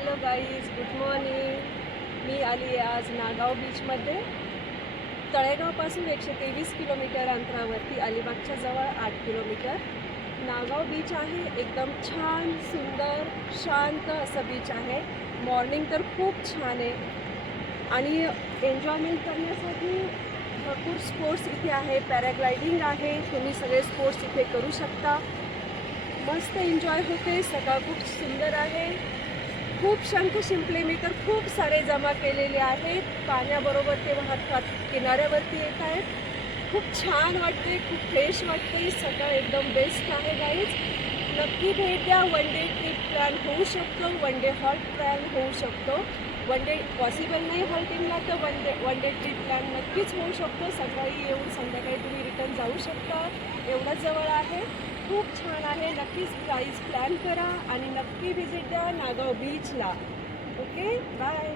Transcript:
Hello guys good morning. मी आली आहे आज नागाव बीचमध्ये. तळेगावपासून एकशे तेवीस किलोमीटर अंतरावरती अलिबागच्या जवळ आठ किलोमीटर. नागाव बीच आहे एकदम छान सुंदर शांत असं बीच आहे. मॉर्निंग तर खूप छान आहे. आणि एन्जॉयमेंट करण्यासाठी भरपूर स्पोर्ट्स इथे आहे पॅराग्लायडिंग आहे तुम्ही सगळे स्पोर्ट्स इथे करू शकता. मस्त एन्जॉय होते सकाळ खूप सुंदर आहे. खूप शंख शिंपले. मी तर खूप सारे जमा केलेले आहेत. पाण्याबरोबर ते वाहत किनाऱ्यावरती येत आहेत. खूप छान वाटते खूप फ्रेश वाटते सकाळ एकदम बेस्ट आहे गाईज नक्की भेट द्या. वन डे ट्रिप प्लॅन होऊ शकतो. वन डे हॉल्ट प्लॅन होऊ शकतो. वन डे पॉसिबल नाही हॉल्टिंगला तर one day one day trip plan नक्कीच होऊ शकतो. सकाळी येऊन संध्याकाळी तुम्ही रिटर्न जाऊ शकता. एवढं जवळ आहे. खूप छान आहे. नक्कीच प्राईज प्लॅन करा आणि नक्की व्हिजिट द्या नागाव बीचला ओके बाय